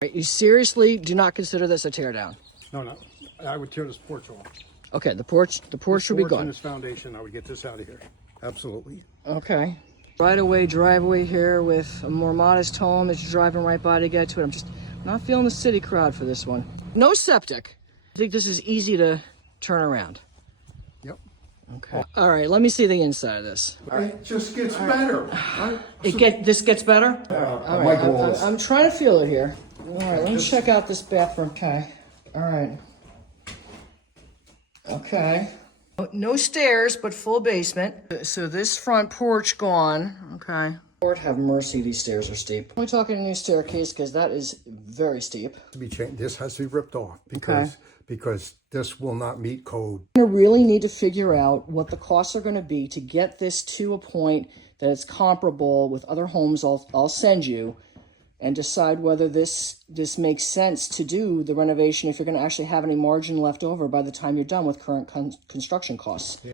You seriously do not consider this a tear down? No. I would tear this porch off. Okay, the porch should be And gone. this foundation, I would get this out of here. Absolutely. Okay. Right away driveway here with a more modest home as you're driving right by to get to it. I'm just not feeling the city crowd for this one. No septic. I think this is easy to turn around. Yep. Okay. All right, let me see the inside of this. It just gets better. This gets better? All right. I'm trying to feel it here. All right, let me check out this bathroom. Okay. All right. Okay. No stairs, but full basement. So this front porch gone. Okay. Lord have mercy, these stairs are steep. We're talking a new staircase because that is very steep. To be changed. This has to be ripped off because this will not meet code. We're gonna really need to figure out what the costs are going to be to get this to a point that it's comparable with other homes I'll send you, and decide whether this makes sense to do the renovation if you're going to actually have any margin left over by the time you're done with current construction costs.